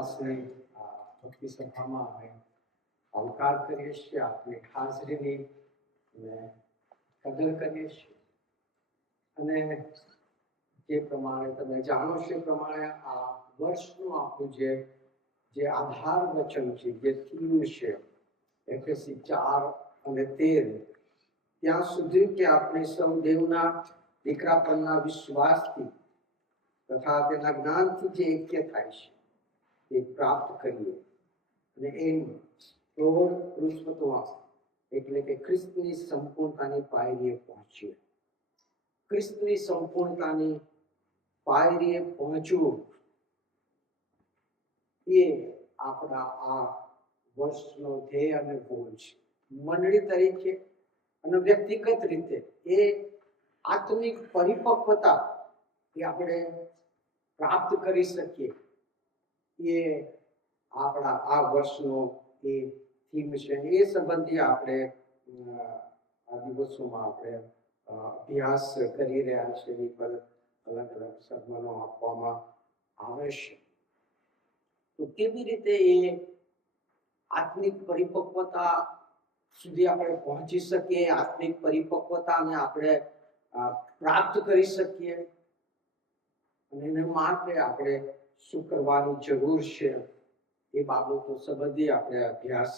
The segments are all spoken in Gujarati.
આજની ભક્તિ સભામાં અમે આવકાર કરીએ છીએ, આપની હાજરીની કદર કરીએ છીએ. અને જે પ્રમાણે તમે જાણો છો એ પ્રમાણે આ વર્ષનું આપણું જે આધાર વચન છે, જે થીમ છે, એફએસી 4 અને 13, ત્યાં સુધી કે આપણે સૌ દેવના દીકરા પરના વિશ્વાસથી તથા તેના જ્ઞાનથી જે એક્ય થાય છે એ પ્રાપ્ત કરીએ અને એમ પ્રૌઢ પુરુષત્વમાં એટલે કે ખ્રિસ્તની સંપૂર્ણતાની પાયરીએ પહોંચીએ. ખ્રિસ્તની સંપૂર્ણતાની પાયરીએ પહોંચવું એ આપણા આ વર્ષનો ધ્યેય અને ગોલ છે. મંડળી તરીકે અને વ્યક્તિગત રીતે એ આત્મિક પરિપક્વતા એ આપણે પ્રાપ્ત કરી શકીએ એ આપણા આ વર્ષનો એ થીમ છે. એ સંબંધી આપણે આ દિવસોમાં આપણે અભ્યાસ કરી રહ્યા છીએ. એની પર અલગ અલગ સન્માનો આપવામાં આવે છે. તો કેવી રીતે એ આત્મિક પરિપક્વતા સુધી આપણે પહોંચી શકીએ, આત્મિક પરિપક્વતાને આપણે પ્રાપ્ત કરી શકીએ અને એના માટે આપણે શું કરવાની જરૂર છે એ બાબતો સંબંધી આપણે અભ્યાસ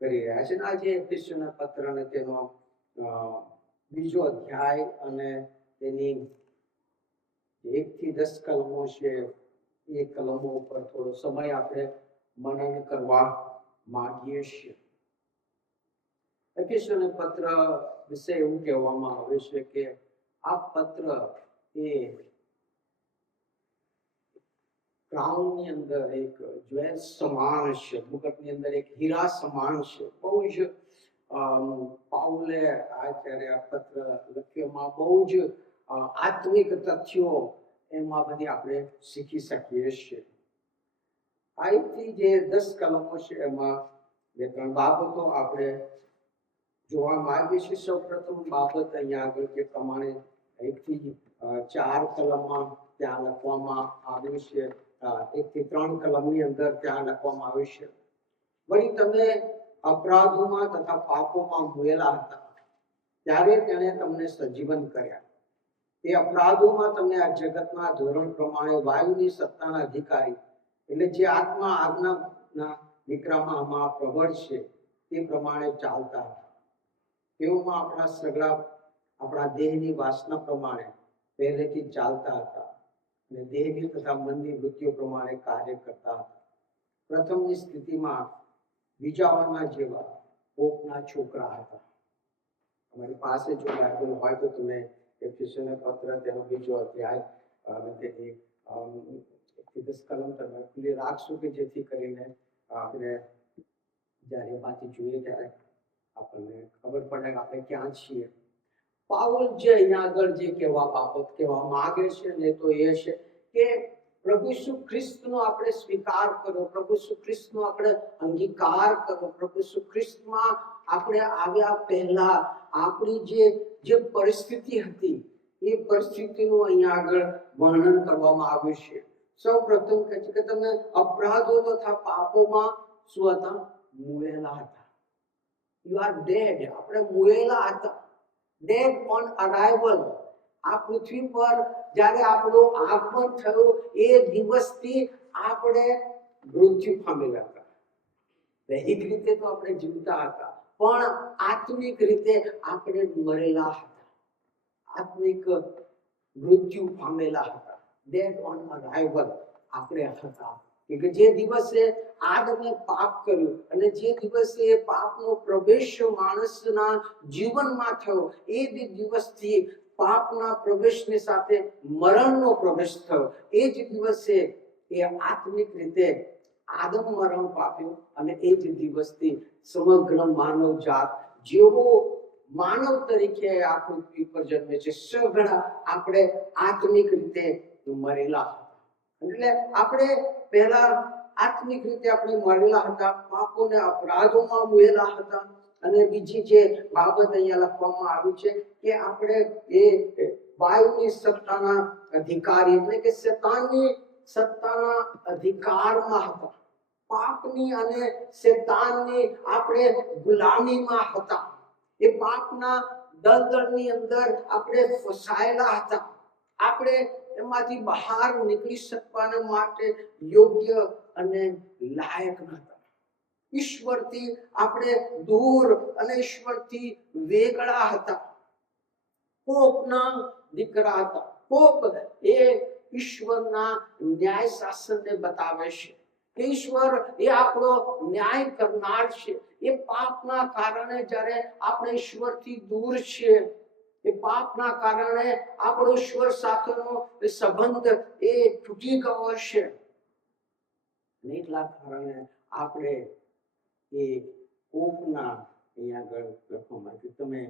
કરી રહ્યા છે. આજે એફેસીયોના પત્ર અને તેનો બીજો અધ્યાય અને તેની 1 થી 10 કલમો છે, એ કલમો ઉપર થોડો સમય આપણે મનન કરવા માંગીએ છીએ. એફેસીયોના પત્ર વિશે એવું કહેવામાં આવે છે કે આ પત્ર એ ક્રાઉનની અંદર એક જ્વેલ સમાન છે, મુકટની અંદર એક હીરા સમાન છે. બહુ જ પાઉલે અત્યારે આ પત્ર લખ્યોમાં બહુ જ આત્મિક તથ્યો એમાં બધી આપણે શીખી શકીએ છીએ. અહીંથી જે 10 કલમો છે એમાં 2-3 બાબતો આપણે જોવા માંગીએ છીએ. સૌ પ્રથમ બાબત અહીંયા આગળ જે પ્રમાણે 1 થી 4 કલમમાં ત્યાં લખવામાં આવ્યું છે, 1 થી 3 કલમની અંદર ત્યાં લખવામાં આવ્યું છે, વળી તમે અપરાધોમાં તથા પાપોમાં મુયેલા હતા ત્યારે તેણે તમને સજીવન કર્યા. તે અપરાધોમાં તમે આ જગતના ધોરણ પ્રમાણે વાયુની સત્તાના અધિકારી એટલે જે આત્મા આજ્ઞાના દીકરામાં પ્રબળ છે તે પ્રમાણે ચાલતા હતા. તેઓમાં આપણા સગળા આપણા દેહની વાસના પ્રમાણે પહેલેથી ચાલતા હતા અને દેહની તથા મનની વૃત્તિઓ પ્રમાણે કાર્ય કરતા હતા. પ્રથમની સ્થિતિમાં બીજાઓના જેવા પોપના છોકરા હતા. અમારી પાસે જો બાઇબલ હોય તો તમે એફેસીયોના પત્ર તેનો બીજો અધ્યાય અને તેની 10 કલમ તમે ખુલ્લી રાખશો કે જેથી કરીને આપણે જ્યારે પાછી જોઈએ ત્યારે આપણને ખબર પડે કે આપણે ક્યાં છીએ. પાઉલ જે અહીંયા આગળ જે બાબત કહેવા માંગે છે ને તો એ છે કે પ્રભુ ઈસુ ખ્રિસ્તનો આપણે સ્વીકાર કરો, પ્રભુ ઈસુ ખ્રિસ્તનો આપણે અંગીકાર કરો. પ્રભુ ઈસુ ખ્રિસ્તમાં આપણે આવ્યા પહેલા આપણી જે પરિસ્થિતિ હતી એ પરિસ્થિતિનું અહીંયા આગળ વર્ણન કરવામાં આવ્યું છે. સૌ પ્રથમ કહે છે કે તમે અપરાધો તથા પાપોમાં શું હતા? મુયેલા હતા. You are dead. આપણે મુયેલા હતા. Dead on arrival. આ પૃથ્વી પર જ્યારે આપણું આગમન થયું એ દિવસથી આપણે મૃત્યુ પામેલા હતા. દૈહિક રીતે તો આપણે જીવતા હતા પણ આત્મિક રીતે આપણે મરેલા હતા, આત્મિક મૃત્યુ પામેલા હતા. ડેડ ઓન અરાઇવલ આપણે હતા કે જે દિવસે આદમે પાપ કર્યું અને જે દિવસે એ પાપનો પ્રવેશ માણસના જીવનમાં થયો એ દિવસથી પાપના પ્રવેશની સાથે મરણનો પ્રવેશ થયો. એ જ દિવસે એ આત્મિક રીતે આદમ મરણ પામ્યો અને એ જ દિવસથી સમગ્ર માનવ જાત જેવો માનવ તરીકે આ પૃથ્વી પર જન્મે છે સગળા આપણે આત્મિક રીતે મરેલા હતા. એટલે આપણે પહેલા આત્મિક રીતે આપણે મરેલા હતા, પાપોને અપરાધોમાં મુયેલા હતા. અને બીજી જે બાબત અહીંયા લખવામાં આવી છે કે આપણે એ વાયુની સત્તાના અધિકારી એટલે કે શૈતાનની સત્તાના અધિકારમાં હતા, પાપની અને શૈતાનની આપણે ગુલામીમાં હતા, એ પાપના દલદલની અંદર આપણે ફસાયેલા હતા. આપણે એમાંથી બહાર નીકળી શકવાના માટે યોગ્ય અને લાયક ન હતા. ઈશ્વરથી આપણે દૂર અને ઈશ્વરથી વેગળા હતા. પોપના દીકરા હતા. પોપ એ ઈશ્વરના ન્યાય શાસનને બતાવે છે કે ઈશ્વર એ આપણો ન્યાય કરનાર છે. એ પાપના કારણે જ્યારે આપણે ઈશ્વરથી દૂર છીએ, એ પાપના કારણે આપણો ઈશ્વર સાથેનો સંબંધ એ તૂટી ગયો છે. એટલા કારણે આપણે એ પોપના અહીંયા આગળ લખવામાં આવ્યું, તમે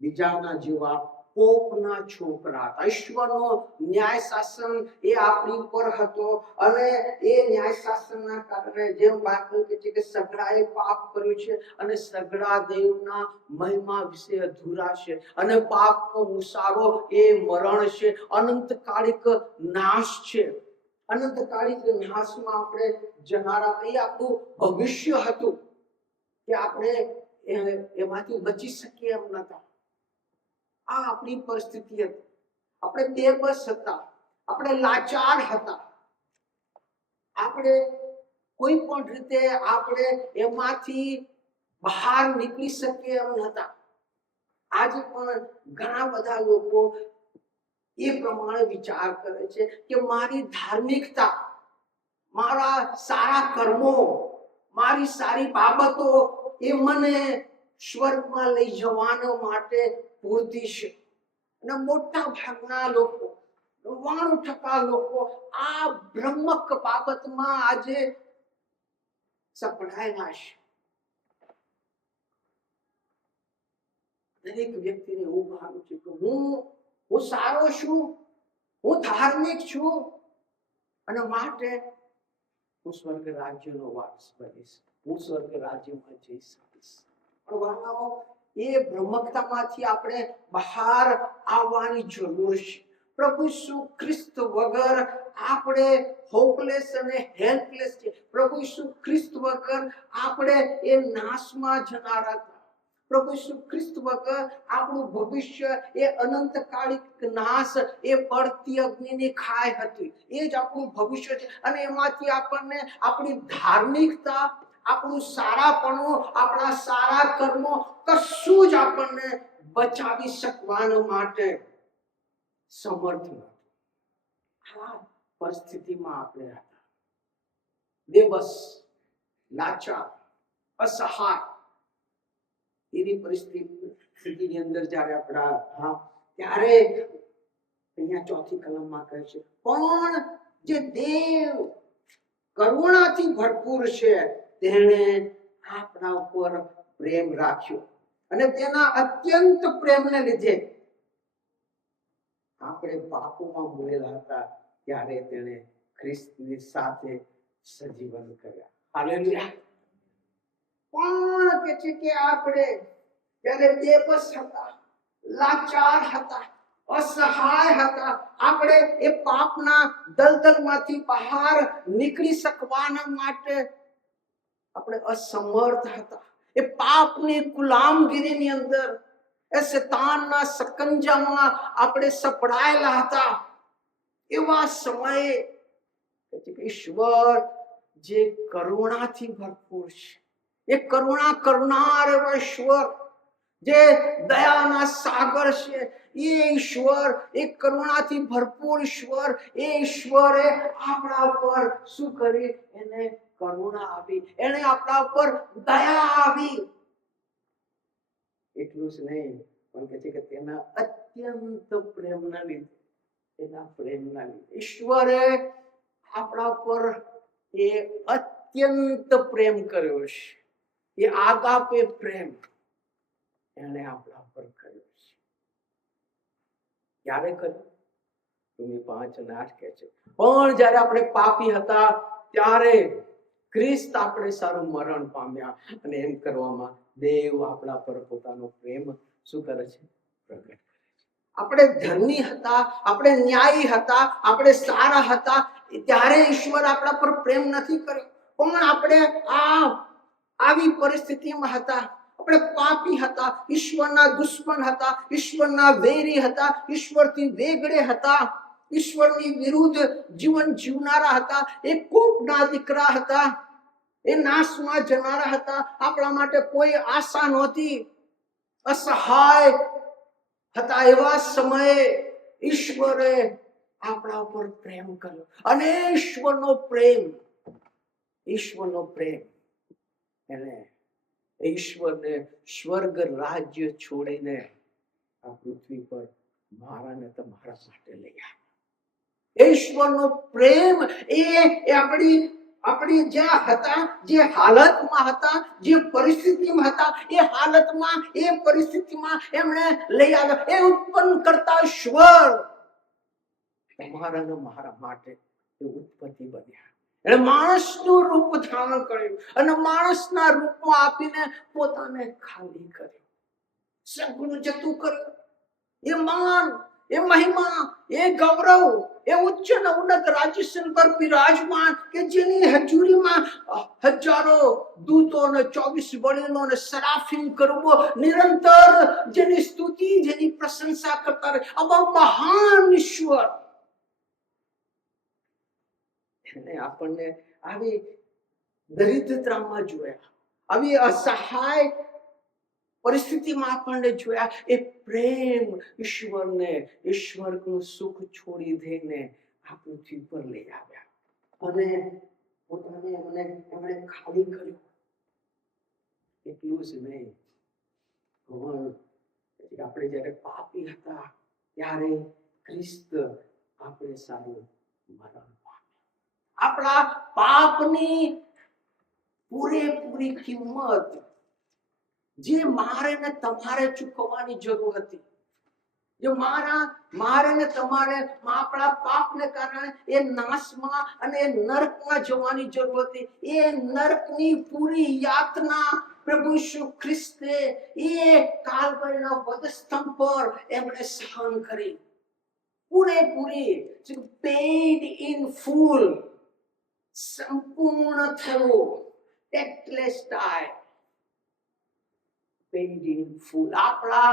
બીજાના જેવા પોપના છોકરા હતા. ઈશ્વરનો ન્યાય શાસન એ આપણી ઉપર હતો અને એ ન્યાય શાસનના કારણે જેમ બાઇબલ કહે છે કે સગડાએ પાપ કર્યું છે અને સગડા દેવના મહિમા વિશે અધૂરા છે અને પાપનો મુસારો એ મરણ છે, અનંતકાલિક નાશ છે. અનંતકાલિક નાશમાં આપણે જનારા, એ આપણું ભવિષ્ય હતું કે આપણે એમાંથી બચી શકીએ એમ નતા. આ આપણી પરિસ્થિતિ હતી. આપણે બેબસ હતા, આપણે લાચાર હતા, આપણે કોઈ પણ રીતે આપણે એમાંથી બહાર નીકળી શકીએ એમ નતા. આજે પણ ઘણા બધા લોકો એ પ્રમાણે વિચાર કરે છે કે મારી ધાર્મિકતા, મારા સારા કર્મો, મારી સારી બાબતો એ મને સ્વર્ગમાં લઈ જવાનો માટે પૂરતી છે. અને મોટા ભાગના લોકો, 99% લોકો આ ભ્રમક બાબતમાં આજે સપડાયેલા છે. દરેક વ્યક્તિને એવું ભાન છે કે હું સારો છું, હું ધાર્મિક છું અને માટે હું સ્વર્ગ રાજ્યનો વારસ બનીશ, હું સ્વર્ગ રાજ્યમાં જઈ શકીશ. પણ વાલાઓ, એ ભ્રમકતામાંથી આપણે બહાર આવવાની જરૂર છે. પ્રભુ ઈસુ ખ્રિસ્ત વગર આપણે હોપલેસ અને હેલ્પલેસ છે. પ્રભુ ઈસુ ખ્રિસ્ત વગર આપણે એ નાશમાં જનારા હતા. પ્રભુ ઈસુ ખ્રિસ્ત વગર આપણું ભવિષ્ય એ અનંતકાલિક નાશ, એ બળતી અગ્નિની ખાઈ હતી. એ જ આપણું ભવિષ્ય છે અને એમાંથી આપણને આપણી ધાર્મિકતા, આપણું સારાપણું, આપણા સારા કર્મો કશું જ આપણને બચાવી શકવાના માટે સમર્થ નથી. આ પરિસ્થિતિમાં આપણે હતા, બેબસ, લાચાર, અસહાય. એવી પરિસ્થિતિની અંદર જ્યારે આપણા ત્યારે અહીંયા ચોથી કલમમાં કહે છે, પણ જે દેવ કરુણાથી ભરપૂર છે તેણે આપણા ઉપર પ્રેમ રાખ્યો અને તેના અત્યંત પ્રેમને લીધે આપણે પાપોમાં મુયેલા હતા ત્યારે તેણે ખ્રિસ્તની સાથે સજીવન કર્યા. હાલેલુયા. પણ કે છે કે આપણે ત્યારે બેબસ હતા, લાચાર હતા, અસહાય હતા. આપણે એ પાપના દલદલમાંથી બહાર નીકળી શકવાના માટે આપણે અસમર્થ હતા. એ પાપની ગુલામગીરીની અંદર, એ શૈતાનના સકંજામાં આપણે સપડાયેલા હતા. એવા સમયે ઈશ્વર જે કરુણાથી ભરપૂર છે, એ કરુણા કરનાર એવા ઈશ્વર, જે દયાના સાગર છે, એ ઈશ્વર, એ કરુણાથી ભરપૂર ઈશ્વર, એ ઈશ્વરે આપણા ઉપર શું કરી? એને કરુણા આવી, એને આપણા ઉપર દયા આવી. એટલું જ નહીં, પણ કહે છે કે તેના અત્યંત પ્રેમના લીધે, તેના પ્રેમના લીધે ઈશ્વરે આપણા ઉપર એ અત્યંત પ્રેમ કર્યો છે. એ આગાપે પ્રેમ એને આપણા પર કર્યો છે. ક્યારે કર્યો? તમે 5 અને 8 કહે છે, પણ જ્યારે આપણે પાપી હતા ત્યારે ખ્રિસ્ત આપણે સારું મરણ પામ્યા. અને એમ કરવામાં દેવ આપણા પર પોતાનો પ્રેમ શું કરે છે? પ્રગટ કરે છે. આપણે ધર્મી હતા, આપણે ન્યાયી હતા, આપણે સારા હતા, ત્યારે ઈશ્વર આપણા પર પ્રેમ નથી કર્યો. પણ આપણે આવી પરિસ્થિતિમાં હતા, આપણે પાપી હતા, ઈશ્વરના દુશ્મન હતા, ઈશ્વરના વેરી હતા, ઈશ્વરથી વેગળે હતા, ઈશ્વરની વિરુદ્ધ જીવન જીવનારા હતા, એ કોપના દીકરા હતા, એ નાશમાં જનારા હતા. આપણા માટે કોઈ આશા નહોતી, અસહાય હતા. એવા સમયે ઈશ્વરે આપણા ઉપર પ્રેમ કર્યો અને ઈશ્વરનો પ્રેમ એને ઈશ્વરને સ્વર્ગ રાજ્ય છોડીને આ પૃથ્વી પર મારા ને તમારા માટે લઈ આવ્યા. ઈશ્વરનો પ્રેમ એ આપણી જ્યાં હતા, જે હાલતમાં હતા, જે પરિસ્થિતિમાં હતા, એ હાલતમાં, એ પરિસ્થિતિમાં એમણે લઈ આવ્યા. એ ઉત્પન્ન કરતા ઈશ્વર તમારા ને મારા માટે એ ઉત્પત્તિ બન્યા. એને માણસનું રૂપ ધારણ કર્યું અને માણસના રૂપમાં આપીને પોતાને ખાલી કર્યું, સગુણ જતું કર્યું. એ માન, એ મહિમા, એ ગૌરવ, એ ઉચ્ચ અને ઉન્નત રાજ્યસન પર બિરાજમાન, કે જેની હજુરીમાં હજારો દૂતો અને 24 વડીલો અને સરાફીમ કરવો નિરંતર જેની સ્તુતિ, જેની પ્રશંસા કરતા રહે. આવા મહાન ઈશ્વર આપણને આવી દરિદ્રતામાં જોયા, આવી અસહાય પરિસ્થિતિમાં આપણને જોયા. એ પ્રેમ ઈશ્વરનું સુખ છોડી દઈને આ પૃથ્વી પર લઈ આવ્યા અને પોતાને એમણે ખાલી કર્યું. એટલું જ નહીં, આપણે જયારે પાપી હતા ત્યારે ખ્રિસ્ત આપણે સારું મરણ, આપણા પાપની પૂરેપૂરી કિંમત જે મારે ને તમારે ચૂકવવાની જરૂર હતી, જે મારે ને તમારે આપણા પાપને કારણે એ નાશમાં અને નરકમાં જવાની જરૂર હતી, એ નરકની પૂરી યાતના પ્રભુ ઈસુ ખ્રિસ્તે એ કાલ્વરીના વધસ્તંભ પર એમણે સહન કરી. પૂરેપૂરી, પેઇડ ઇન ફૂલ, સંપૂર્ણ થયું, ટેટલેસ્ટાઈ, પેઇડ ઇન ફૂલ. આપણા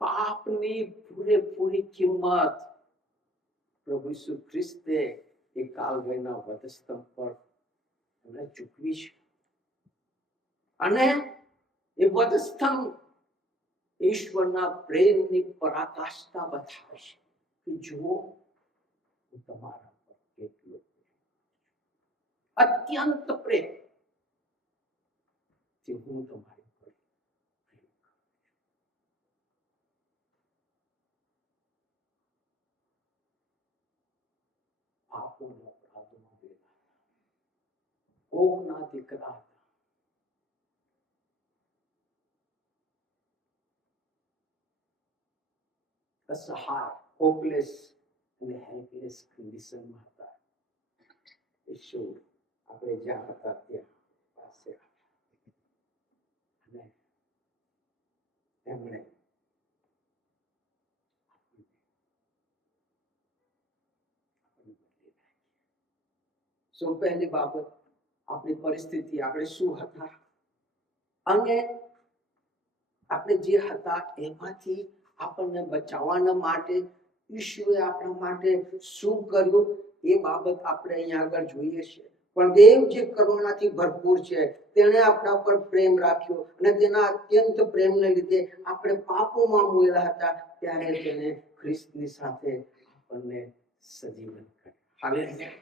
પાપની પૂરેપૂરી કિંમત પ્રભુ ઈસુ ખ્રિસ્તે એ કાલ્વરીના વધસ્તંભ પર એમણે ચૂકવી છે. અને એ વધસ્તંભ ઈશ્વરના પ્રેમની પરાકાષ્ઠા બતાવે છે કે જુઓ, હું તમારા પર કેટલો અત્યંત પ્રેમ જે હું તમારી પર પાપોના અપરાધોમાં વેદના, કોપના દીકરા, અસહાય, હોપલેસ અને હેલ્પલેસ કન્ડિશનમાં હતા. ઈસુ આપણે જ્યાં હતા ત્યાં પાસે અને એમણે સૌ પહેલી બાબત, આપણી પરિસ્થિતિ, આપણે શું હતા અને આપણે જે હતા એમાંથી આપણને બચાવવાના માટે ઈશ્વરે આપણા માટે શું કર્યું એ બાબત આપણે અહીંયા આગળ જોઈએ છીએ. પણ દેવ જે કરુણાથી ભરપૂર છે, તેણે આપણા પર પ્રેમ રાખ્યો અને તેના અત્યંત પ્રેમને લીધે આપણે પાપોમાં મોયેલા હતા ત્યારે તેને ખ્રિસ્તની સાથે આપણને સજીવન કર્યા. હાલેલુયા.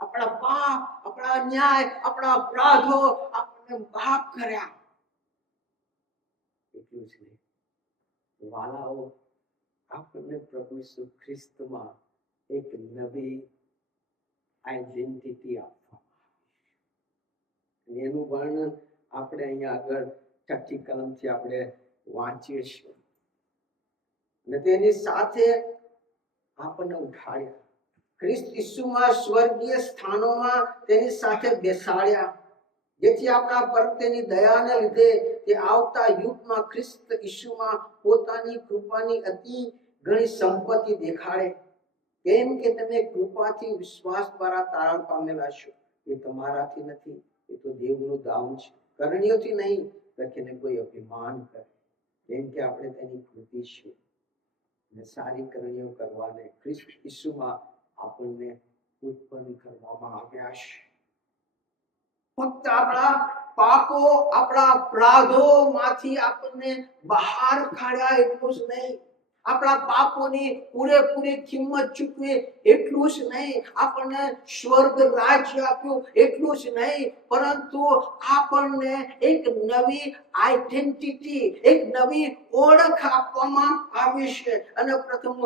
આપણા પાપ, આપણા અન્યાય, આપણા અપરાધો આપણને માફ કર્યા. એટલું જ નહીં, વાલાઓ, આપણને પ્રભુ ઈસુ ખ્રિસ્તમાં એક નવી આઈડેન્ટિટી આપવામાં આવી. એનું વર્ણન આપણે અહીંયા આગળ છઠ્ઠી કલમથી આપણે વાંચીએ છીએ. અને તેની સાથે આપણને ઉઠાડ્યા, ખ્રિસ્ત ઈસુમાં સ્વર્ગીય સ્થાનોમાં તેની સાથે બેસાડ્યા, જેથી આપણા પર તેની દયાને લીધે તે આવતા યુગમાં ખ્રિસ્ત ઈસુમાં પોતાની કૃપાની અતિ ઘણી સંપત્તિ દેખાડે. કેમ કે તમે કૃપાથી વિશ્વાસ દ્વારા તારણ પામેલા છો. એ તમારાથી નથી, એ તો દેવનું દાન છે, કરણીઓથી નહીં, લખીને કોઈ અભિમાન કરે. કેમ કે આપણે તેની કૃતિ છે અને સારી કરણીઓ કરવાને ખ્રિસ્ત ઈસુમાં આપણને ઉત્પન્ન કરવામાં આવ્યા છે. ફક્ત આપણા પાપો, આપણા અપરાધોમાંથી આપણને બહાર કાઢ્યા એટલું જ નહીં, આપણા પાપોની પૂરેપૂરી કિંમત ચૂકવી એટલું જ નહીં, આપણને સ્વર્ગ રાજ્ય આપ્યું એટલું જ નહીં, પરંતુ આપણને એક નવી આઈડેન્ટિટી, એક નવી ઓળખ આપવામાં આવી છે. અને પ્રથમ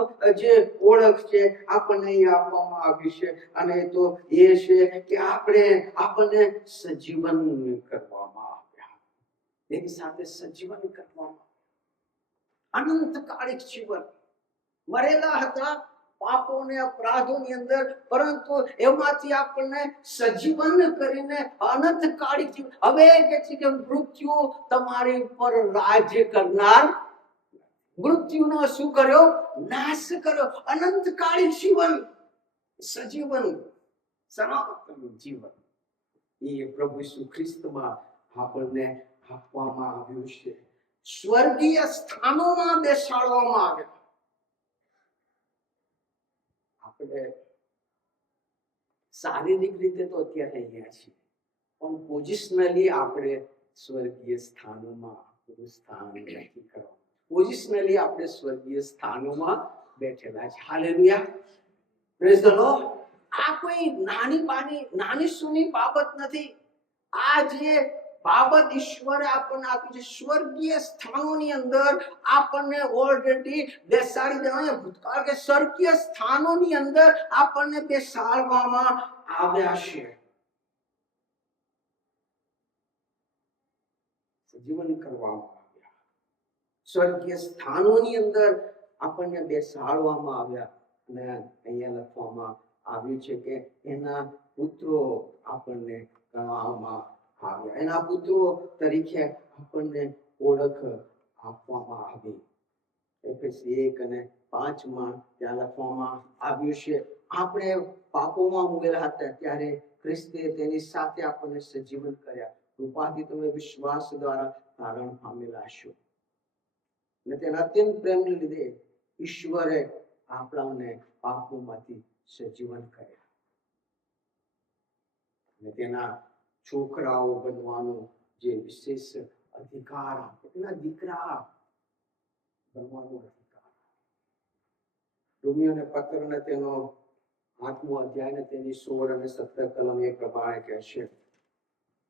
જે ઓળખ છે આપણને એ આપવામાં આવી છે, અને તો એ છે કે આપણને સજીવન કરવામાં આવ્યા. એની સાથે સજીવન કરવામાં, અનંતકાલિક જીવન. મરેલા હતા પાપોને અપરાધોની અંદર, પરંતુ એમાંથી આપણને સજીવન કરીને અનંતકાલિક જીવન. હવે કે છે કે મૃત્યુ તમારી ઉપર રાજ્ય કરનાર, મૃત્યુનો શું કર્યો? નાશ કર્યો. અનંતકાલિક જીવન, સજીવન, સનાતન જીવન એ પ્રભુ ઈસુ ખ્રિસ્તમાં આપણને આપવામાં આવ્યું છે. સ્વર્ગીય સ્થાનોમાં બેસાડવામાં આવ્યા. આપણે શારીરિક રીતે તો અત્યારે અહીંયા છીએ, પણ પોઝિશનલી આપણે સ્વર્ગીય સ્થાનોમાં આપણું સ્થાન નક્કી કરવાનું. પોઝિશનલી આપણે સ્વર્ગીય સ્થાનોમાં બેઠેલા છે. Hallelujah, praise the lord. આ કોઈ નાની સૂની બાબત નથી. આ જે બાબત ઈશ્વરે આપણને આપી છે, સ્વર્ગીય સ્થાનોની અંદર આપણને ઓલરેડી બેસાડી દેવાના. ભૂતકાળ કે સ્વર્ગીય સ્થાનોની અંદર આપણને બેસાડવામાં આવ્યા છે. સજીવન કરવામાં આવ્યા. સ્વર્ગીય સ્થાનોની અંદર આપણને બેસાડવામાં આવ્યા. અને અહીંયા લખવામાં આવ્યું છે કે એના પુત્રો આપણને ગણવામાં આવ્યા. એના પુત્રો તરીકે આપણને ઓળખ આપવામાં આવી. એફએસી 1 અને 5 માં ત્યાં લખવામાં આવ્યું છે, આપણે પાપોમાં મુકેલા હતા ત્યારે ખ્રિસ્તે તેની સાથે આપણને સજીવન કર્યા. કૃપાથી તમે વિશ્વાસ દ્વારા તારણ પામેલા છો. અને તેના અત્યંત પ્રેમને લીધે ઈશ્વરે આપણાને પાપોમાંથી સજીવન કર્યા અને તેના છોકરાઓ બનવાનો જે વિશેષ અધિકાર, એના દીકરા બનવાનો અધિકાર. રોમિયોને પત્રને તેનો 8મો અધ્યાય ને તેની 16 અને 17 કલમ એ પ્રમાણે કહે છે,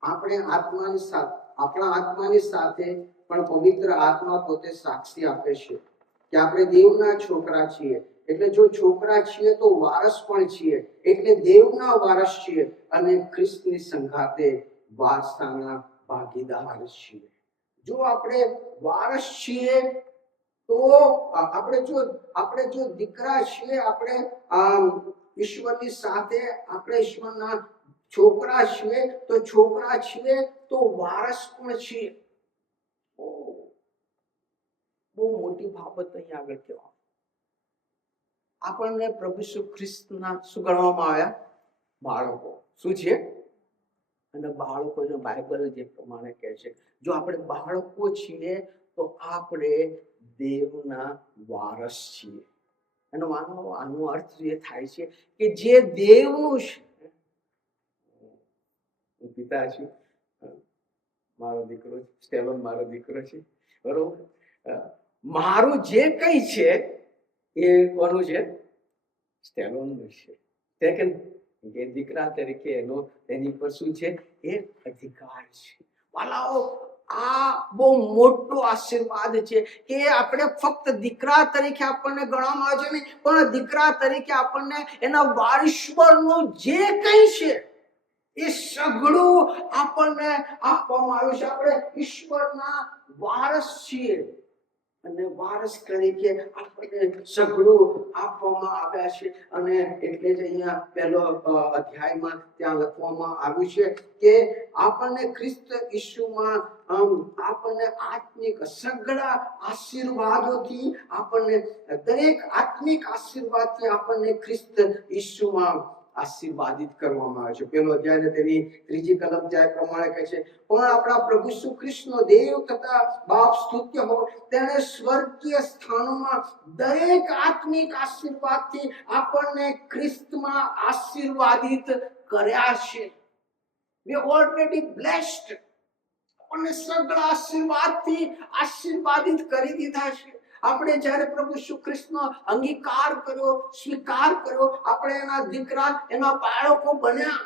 આપણા આત્માની સાથે પણ પવિત્ર આત્મા પોતે સાક્ષી આપે છે કે આપણે દેવના છોકરા છીએ. એટલે જો છોકરા છીએ તો વારસ પણ છીએ, એટલે દેવના વારસ છીએ અને ખ્રિસ્તની સંગાથે વારસાના ભાગીદાર છીએ. જો આપણે વારસ છીએ તો આપણે જો દીકરા છીએ, આપણે ઈશ્વરની સાથે આપણે ઈશ્વરના છોકરા છીએ, તો છોકરા છીએ તો વારસ પણ છીએ. બહુ મોટી બાબત અહીં આગળ કહેવા. આપણને પ્રભુ ઈસુ ખ્રિસ્તના શું ગણવામાં આવ્યા? બાળકો. શું છે? અને બાળકો બાઇબલ જે પ્રમાણે કહે છે, જો આપણે બાળકો છીએ તો આપણે દેવના વારસ છીએ. આનો અર્થ એ થાય છે કે જે દેવનું છે, હું પિતા છું, મારો દીકરો સ્ટેલોન મારો દીકરો છે, બરોબર, મારું જે કઈ છે એ કોનું છે? સ્ટેલોનનું છે. કે દીકરા તરીકે એની પર શું છે? એ અધિકાર છે. વાલાઓ, આ બહુ મોટો આશીર્વાદ છે કે આપણે ફક્ત દીકરા તરીકે આપણને ગણવામાં આવે છે નહીં, પણ દીકરા તરીકે આપણને એના વારસનું જે કઈ છે એ સઘળું આપણને આપવામાં આવ્યું છે. આપણે ઈશ્વરના વારસ છીએ અને વારસ તરીકે આપણને સઘળું આપવામાં આવ્યા છે. અને એટલે જ અહીંયા પહેલો અધ્યાયમાં ત્યાં લખવામાં આવ્યું છે કે આપણને ખ્રિસ્ત ઈસુમાં આપણને આત્મિક સઘળા આશીર્વાદોથી, આપણને દરેક આત્મિક આશીર્વાદથી આપણને ખ્રિસ્ત ઈસુમાં આશીર્વાદિત કરવામાં આવે છે. પેલો અધ્યાય તેની 3જી કલમ ત્યાં પ્રમાણે કહે છે, પણ આપણા પ્રભુ ઈસુ ખ્રિસ્તનો દેવ તથા બાપ સ્તુત્ય હો, તેણે સ્વર્ગીય સ્થાનોમાં દરેક આત્મિક આશીર્વાદથી આપણને ખ્રિસ્તમાં આશીર્વાદિત કર્યા છે. We are already blessed. આપણને સગળા આશીર્વાદથી આશીર્વાદિત કરી દીધા છે. આપણે જ્યારે પ્રભુ ઈસુ ખ્રિસ્તનો અંગીકાર કર્યો, સ્વીકાર કર્યો, આપણે એના દીકરા, એના બાળકો બન્યા,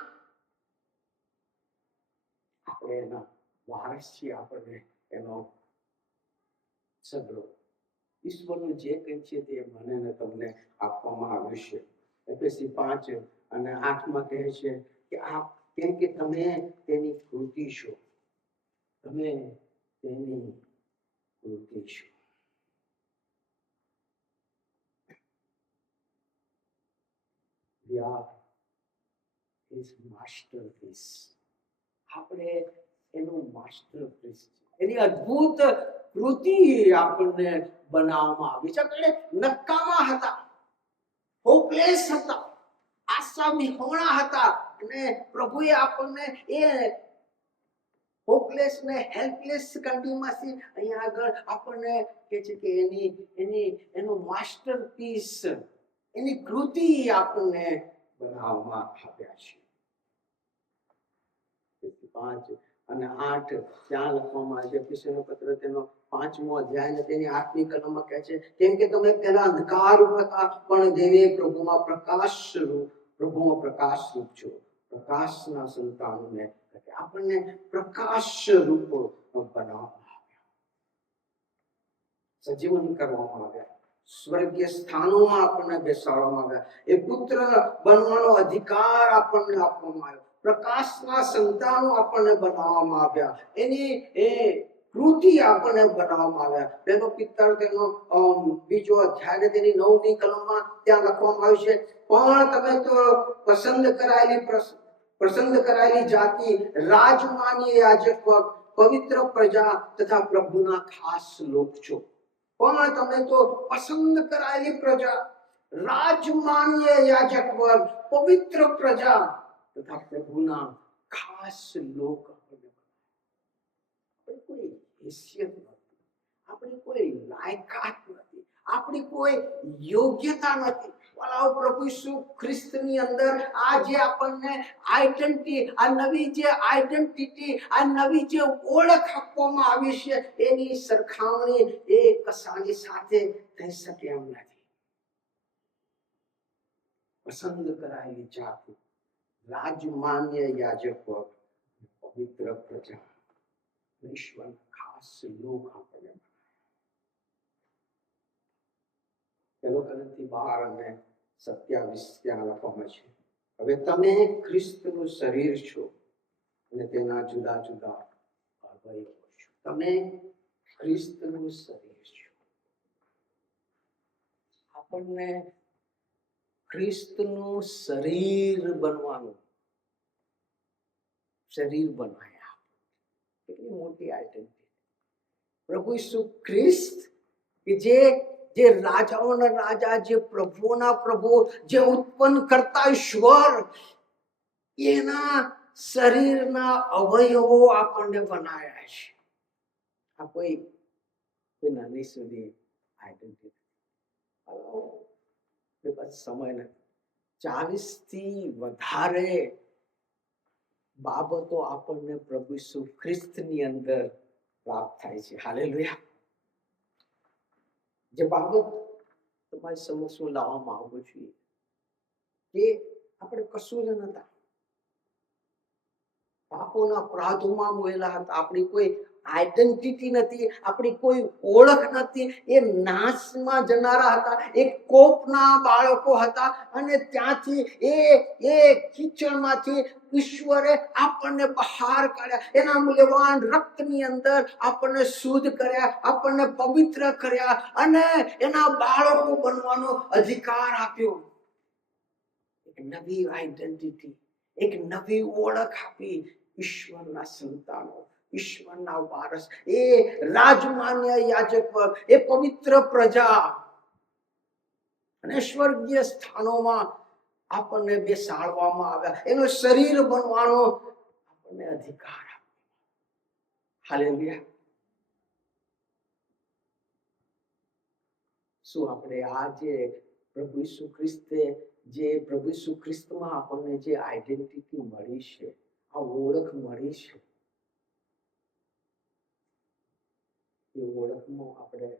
આપણે એના વારસ છીએ. આપણને એનો સગળો ઈશ્વરનું જે કંઈ છે તે મને ને તમને આપવામાં આવ્યું છે. એફએસી 5 અને 8 કહે છે કે આ કેમ કે તમે તેની કૃતિ છો, તમે તેની કૃતિ છો. We are his masterpiece. આપણે એનું માસ્ટરપીસ, એની અદ્ભુત કૃતિ આપણને બનાવવામાં આવી છે. આપણે નકામા હતા, હોપલેસ હતા, આશા વિહોણા હતા, અને પ્રભુએ આપણને એ હોપલેસ ને હેલ્પલેસ કન્ડિશનમાંથી અહીંયા આગળ આપણને કહે છે કે એનું માસ્ટરપીસ, એની કૃતિ આપણને બનાવવામાં આવ્યા છે. 5 અને 8 ત્યાં લખવામાં આવે છે. એફએસીનો પત્ર તેનો 5મો અધ્યાય અને તેની 8મી કલમમાં કહે છે, કેમ કે તમે પહેલા અંધકાર હતા, પણ દેવે પ્રભુમાં પ્રકાશ રૂપ છો. પ્રકાશના સંતાનોને આપણને પ્રકાશ રૂપ બનાવવામાં આવ્યા, સજીવન કરવામાં આવ્યા, સ્વર્ગીય સ્થાનોમાં આપણને બેસાડવામાં આવ્યા. એ પુત્ર બનવાનો અધિકાર આપણને આપવામાં આવ્યો. પ્રકાશના સંતાનો આપણને બનાવવામાં આવ્યા, એની એ કૃતિ આપણને બનાવવામાં આવ્યા. તેનો પિત્તર તેનો 2જો અધ્યાય તેની 9મી કલમમાં ત્યાં લખવામાં આવ્યું છે, પણ તમે તો પસંદ કરાયેલી જાતિ, રાજમાની યાજક, પવિત્ર પ્રજા તથા પ્રભુના ખાસ લોક છો. પણ તમે તો પસંદ કરાયેલી પ્રજા, રાજમાન્ય યાજક વર્ગ, પવિત્ર પ્રજા તથા પ્રભુના ખાસ લોક. આપણી કોઈ હેસિયત નથી, આપણી કોઈ લાયકાત નથી, આપણી કોઈ યોગ્યતા નથી. પ્રભુ ઈસુ ખ્રિસ્તની અંદર આ જે આપણને આઈડેન્ટિટી, આ નવી જે આઈડેન્ટિટી, આ નવી જે ઓળખ આપવામાં આવી છે, એની સરખામણી એ કશાની સાથે થઈ શકે એમ નથી. પસંદ કરાયેલી જાતિ, રાજમાન્ય યાજક, પવિત્ર પ્રજા, ઈશ્વર ખાસ લોક આપણને. પેલો કોરિન્થી 12 અને 27 ત્યાં લખવામાં છે, હવે તમે ખ્રિસ્તનું શરીર છો અને તેના જુદા જુદા અવયવો છો. તમે ખ્રિસ્તનું શરીર છો. આપણને ખ્રિસ્તનું શરીર બનવાનું, શરીર બનાયા. કેટલી મોટી આઈડેન્ટિટી. પ્રભુ ઈસુ ખ્રિસ્ત કે જે રાજાઓના રાજા, જે પ્રભુઓના પ્રભુ, જે ઉત્પન્ન કરતા ઈશ્વર, એના શરીરના અવયવો આપણને બનાવ્યા છે. આ કોઈ નાની સુધી આઈડેન્ટિટી. સમય નથી, 40થી વધારે બાબતો આપણને પ્રભુ ઈસુ ખ્રિસ્તની અંદર પ્રાપ્ત થાય છે. હાલેલુયા. જે બાબત તમારી સમક્ષ હું લાવવામાં આવું છું કે આપણે કશું જ નતા, પાપોના અપરાધોમાં મોયેલા હતા. આપણી કોઈ આઈડેન્ટિટી નથી, આપણી કોઈ ઓળખ નથી. એ નાશમાં જનારા હતા. એ કોપના બાળકો હતા અને ત્યાંથી એ કીચડમાંથી ઈશ્વરે આપણને બહાર કાઢ્યા. એના મૂલ્યવાન રક્તની અંદર આપણને શુદ્ધ કર્યા, આપણને પવિત્ર કર્યા અને એના બાળકો બનવાનો અધિકાર આપ્યો. એક નવી આઈડેન્ટિટી, એક નવી ઓળખ આપી. ઈશ્વરના સંતાનો, ઈશ્વરના વારસ, એ રાજમાન્ય યાજક વર્ગ, એ પવિત્ર પ્રજા અને સ્વર્ગીય સ્થાનોમાં આપણને બેસાડવામાં આવ્યા. એનો શરીર બનવાનો આપણને અધિકાર આપ્યો. હાલેલુયા. શું આપણે આજે પ્રભુ ઈસુ ખ્રિસ્તે જે પ્રભુ ઈસુ ખ્રિસ્તમાં આપણને જે આઈડેન્ટિટી મળી છે, આ ઓળખ મળી છે, એ ઓળખમાં આપણે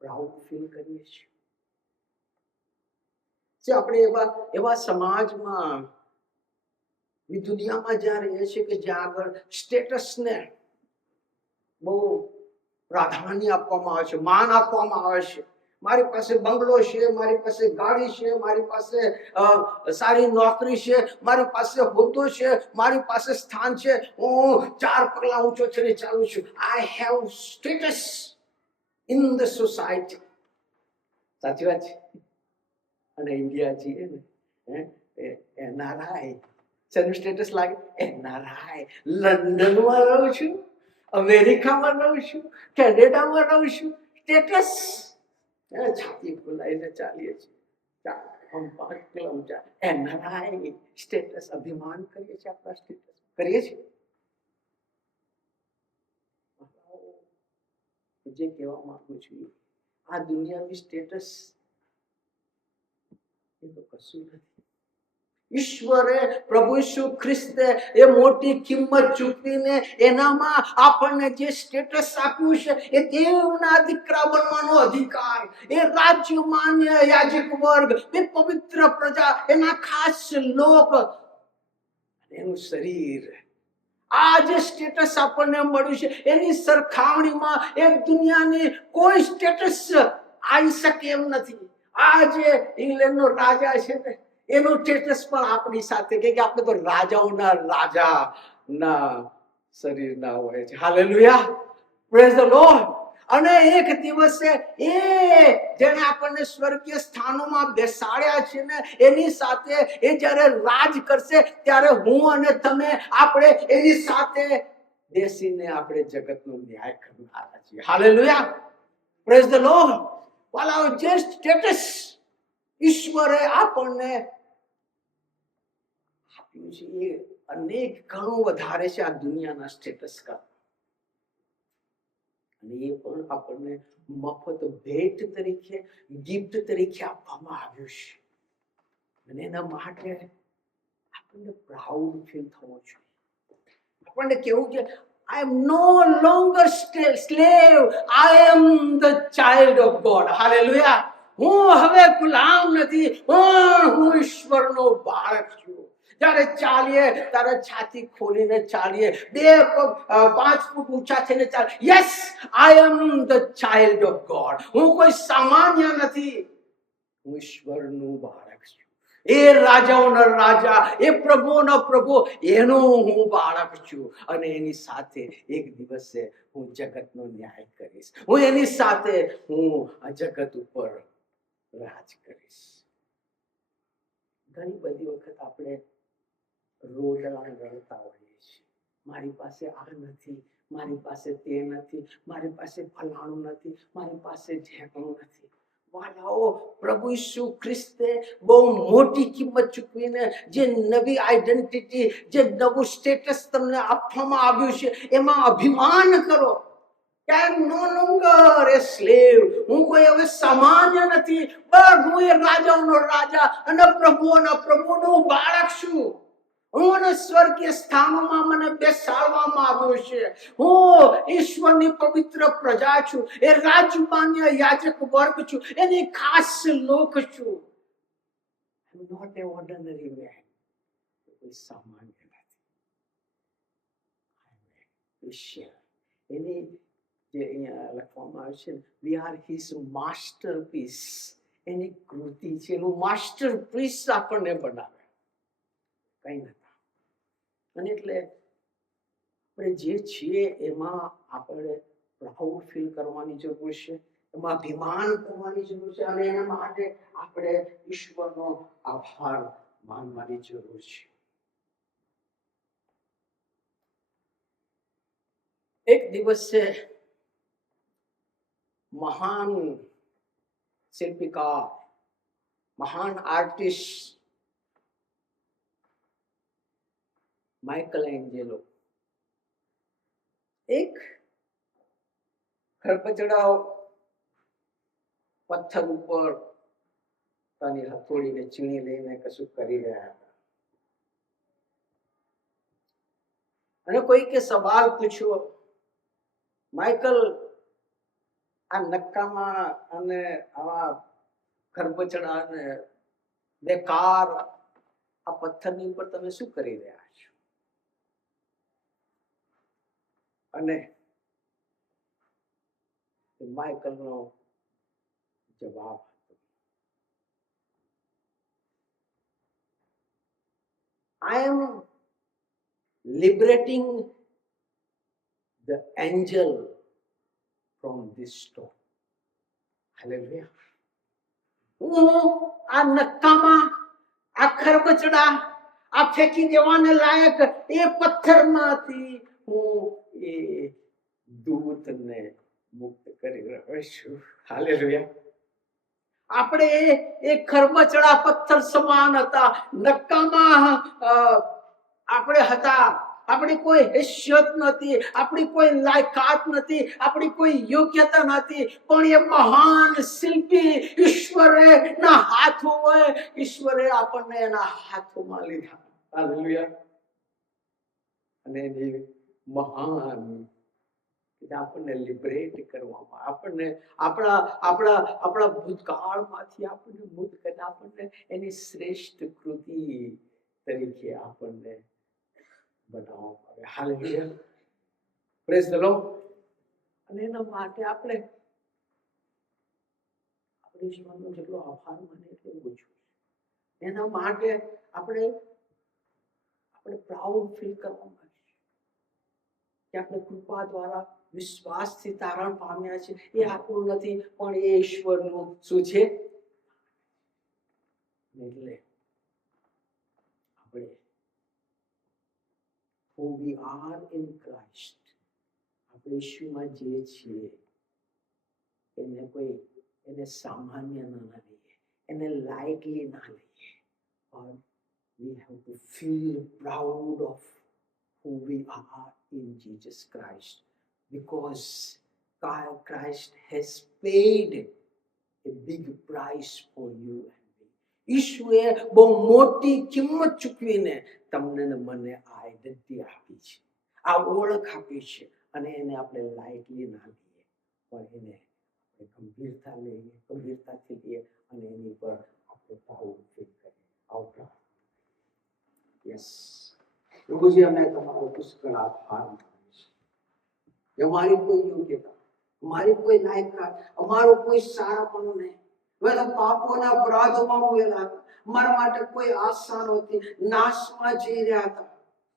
પ્રાઉડ ફીલ કરીએ છીએ? જે આપણે એવા સમાજમાં દુનિયામાં જ્યાં રહીએ છીએ કે જ્યાં આગળ સ્ટેટસને બહુ પ્રાધાન્ય આપવામાં આવે છે, માન આપવામાં આવે છે. મારી પાસે બંગલો છે, મારી પાસે ગાડી છે, મારી પાસે સારી નોકરી છે, મારી પાસે હોદ્દો છે, મારી પાસે સ્થાન છે, હું 4 પગલા ઊંચો થઈને ચાલું છું. I have status in the society. સાચી વાત છે. અને ઇન્ડિયા છીએ ને, એનઆરઆઈ શેનું સ્ટેટસ લાગે? એનઆરઆઈ. લંડનમાં રહું છું, અમેરિકામાં રહું છું, કેનેડામાં રહું છું. સ્ટેટસ છાતી ફૂલાઈને ચાલીએ છીએ. 5 કિલોમીટર એનઆરઆઈ સ્ટેટસ. અભિમાન કરીએ છીએ આપણા સ્ટેટસ, કરીએ છીએ. જે કહેવા માંગુ છું, આ દુનિયાવી સ્ટેટસ એ તો કશું નથી. ઈશ્વરે પ્રભુ ઈસુ ખ્રિસ્તે એ મોટી કિંમત ચૂકવીને એનામાં આપણને જે સ્ટેટસ આપ્યું છે, એ દેવના દીકરા બનવાનો અધિકાર, એ રાજ્ય માન્ય યાજક વર્ગ, એ પવિત્ર પ્રજા, એના ખાસ લોક, એનું શરીર. આ જે સ્ટેટસ આપણને મળ્યું છે, એની સરખામણીમાં એક દુનિયાની કોઈ સ્ટેટસ આવી શકે એમ નથી. આ જે ઇંગ્લેન્ડનો રાજા છે ને, એનું સ્ટેટસ પણ આપણી સાથે, કે આપણે તો રાજાઓના રાજા ના શરીરના હોય છે. Hallelujah, praise the lord. અને એક દિવસે એ જેને આપણને સ્વર્ગીય સ્થાનોમાં બેસાડ્યા છે ને, એની સાથે એ જ્યારે રાજ કરશે, ત્યારે હું અને તમે આપણે એની સાથે બેસીને આપણે જગતનો ન્યાય કરનારા છીએ. Hallelujah, praise the lord. વાલાઓ, જે સ્ટેટસ ઈશ્વરે આપણને આપ્યું છે, એ અનેક ઘણું વધારે છે આ દુનિયાના સ્ટેટસ કરતા. અને એ પણ આપણને મફત ભેટ તરીકે, ગિફ્ટ તરીકે આપવામાં આવ્યું છે. અને એના માટે આપણને પ્રાઉડ ફીલ થવો જોઈએ. આપણને કેવું છે, I am no longer slave, I am the child of God. Hallelujah. હું હવે ગુલામ નથી, હું ઈશ્વરનો બાળક છું. જ્યારે ચાલીએ ત્યારે છાતી ખોલીને ચાલીએ, 2 પગ 5 ફૂટ ઊંચા થઈને ચાલીએ. Yes, I am the child of God. હું કોઈ સામાન્ય નથી, હું ઈશ્વરનું બાળક છું. એ રાજાઓના રાજા, એ પ્રભુઓના પ્રભુ, એનો હું બાળક છું. અને એની સાથે એક દિવસે હું જગતનો ન્યાય કરીશ. હું એની સાથે હું આ જગત ઉપર રાજ કરીશ. ઘણી બધી વખત આપણે રોદણા રડતા હોઈએ છીએ. મારી પાસે આ નથી, મારી પાસે તે નથી, મારી પાસે ફલાણું નથી, મારી પાસે ઢેકણું નથી. વાલાઓ, પ્રભુ ઈસુ ખ્રિસ્તે બહુ મોટી કિંમત ચૂકવીને જે નવી આઈડેન્ટિટી, જે નવું સ્ટેટસ તમને આપવામાં આવ્યું છે, એમાં અભિમાન કરો. I am no longer a slave. હું કોઈ હવે સામાન્ય નથી, પણ હું એ રાજાઓનો રાજા અને પ્રભુઓના પ્રભુનું બાળક છું. હું સ્વર્ગીય સ્થાનોમાં મને બેસાડવામાં આવ્યો છે. હું ઈશ્વરની પવિત્ર પ્રજા છું, એ રાજમાન્ય યાજક વર્ગ છું, એની ખાસ લોક છું. નોટ એ ઓર્ડિનરી મેન, કોઈ સામાન્ય નથી. સ્પેશિયલ. એની જે અહીંયા લખવામાં આવે છે, વી આર હિઝ માસ્ટરપીસ. એની કૃતિ છે, એનું માસ્ટરપીસ આપણને બનાવે, કઈ નથી. અને એટલે આપણે જે છીએ એમાં આપણે પ્રાઉડ ફીલ કરવાની જરૂર છે, એમાં અભિમાન કરવાની જરૂર છે, અને એના માટે આપણે ઈશ્વરનો આભાર માનવાની જરૂર છે. એક દિવસે મહાન શિલ્પીકાર, મહાન આર્ટિસ્ટ માઇકલ એન્જેલો એક ખરપચડા પથ્થર ઉપર પોતાની હથોડીને ચીણી લઈને કશું કરી રહ્યા હતા. અને કોઈકે સવાલ પૂછ્યો, માઇકલ, આ નક્કામાં અને આવા ખરબચડા અને બેકાર આ પથ્થરની ઉપર તમે શું કરી રહ્યા છો? અને માઇકલનો જવાબ હતો, I am liberating the angel from this stone. Hallelujah. હું આ નક્કામાં, આ ખરબચડા, આ ફેંકી દેવાને લાયક એ પથ્થરમાંથી હું એ દૂતને મુક્ત કરી રહ્યો છું. હાલેલુયા. આપણે એ ખરબચડા પથ્થર સમાન હતા, નક્કામાં આપણે હતા. આપણી કોઈ હેસિયત નથી, આપણી કોઈ લાયકાત નથી, આપણી કોઈ યોગ્યતા નથી, પણ એ મહાન શિલ્પી ઈશ્વરે ના હાથો હોય, ઈશ્વરે આપણને એના હાથોમાં લીધા. હાલેલુયા. અને એની મહાન આપણને લિબરેટ કરવામાં, આપણને આપણા ભૂતકાળમાંથી આપણને મુક્ત કરી, આપણને એની શ્રેષ્ઠ કૃતિ તરીકે આપણને બનાવવામાં આવે. હાલેલુયા. Praise the lord. અને એના માટે આપણે ઈશ્વરનો જેટલો આભાર માને એટલો ઓછો છે. એના માટે આપણે પ્રાઉડ ફીલ કરવા માંગીએ કે આપણે કૃપા દ્વારા વિશ્વાસથી તારણ પામ્યા છે. એ આપણું નથી, પણ એ ઈશ્વરનું શું છે? એટલે આપણે who we are in Christ, આપણે ઈશ્વરમાં જે છીએ એને સામાન્ય ના લઈએ, એને લાઇટલી ના લઈએ. But we have to feel proud of who we are in Jesus Christ, because Christ has paid a big price for you and me. ઈશ્વરે બહુ મોટી કિંમત ચૂકવીને તમને ને મને આ આઈડેન્ટિટી આપી છે, આ ઓળખ આપી છે, અને એને આપણે લાઇટલી ના લઈએ, પણ એને ગંભીરતા લઈએ, ગંભીરતાથી લઈએ, અને એની પર આપણે પ્રાઉડ ફીલ કરીએ. આવું યસ પ્રભુજી, અમે તમારો પુષ્કળ આભાર માનીએ છીએ કે અમારી કોઈ યોગ્યતા, અમારી કોઈ લાયકાત, અમારો કોઈ સારાપણું નહીં. બધા પાપોના અપરાધોમાં મુકેલા હતા, અમારા માટે કોઈ આશા નહોતી, નાશમાં જઈ રહ્યા હતા.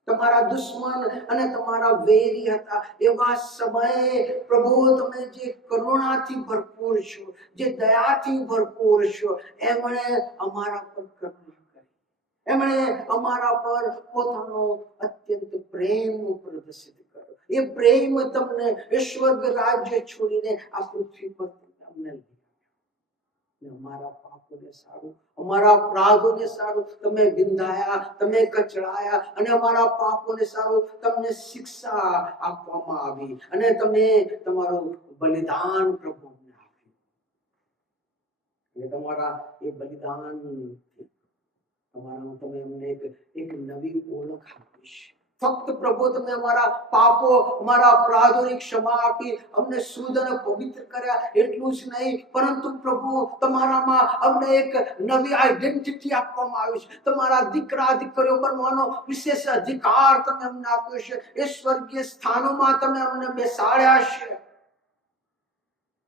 તમારા દુશ્મન અને તમારા વેરી હતા. એવા સમયે પ્રભુ તમે જે કરુણાથી ભરપૂર છો, જે દયાથી ભરપૂર છો, એમણે અમારા પર કરુણા કરી, એમણે અમારા પર પોતાનો અત્યંત પ્રેમ પ્રદર્શિત કર્યો. એ પ્રેમ તમને સ્વર્ગ રાજ્ય છોડીને આ પૃથ્વી પર તમને અમારા પાપોને સારું, અમારા અપરાધોને સારું તમે વિંધાયા, તમે કચડાયા, અને અમારા પાપોને સારું તમને શિક્ષા આપવામાં આવી, અને તમે તમારું બલિદાન પ્રભુને આપ્યું. અને તમારા એ બલિદાન તમારા તમે અમને એક નવી ઓળખ આપી છે. ફક્ત પ્રભુ તમે અમારા પાપો, અમારા અપરાધોની ક્ષમા આપી અમને શુદ્ધ અને પવિત્ર કર્યા એટલું જ નહીં, પરંતુ પ્રભુ તમારામાં અમને એક નવી આઈડેન્ટિટી આપવામાં આવી છે. તમારા દીકરા દીકરીઓ બનવાનો વિશેષ અધિકાર તમે અમને આપ્યો છે. એ સ્વર્ગીય સ્થાનોમાં તમે અમને બેસાડ્યા છે.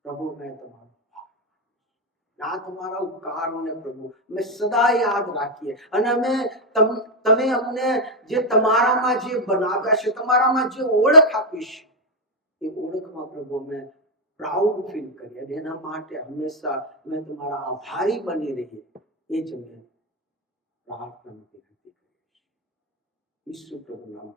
પ્રભુ મેં તમારો આ તમારા ઉપકારોને પ્રભુ અમે સદા યાદ રાખીએ અને અમે તમે અમને જે તમારામાં જે બનાવ્યા છે, તમારામાં જે ઓળખ આપી છે, એ ઓળખમાં પ્રભુ અમે પ્રાઉડ ફીલ કરીએ અને એના માટે હંમેશા અમે તમારા આભારી બની રહીએ. એ જ અમે પ્રાર્થના વિનંતી કરીએ છીએ ઈસુ પ્રભુના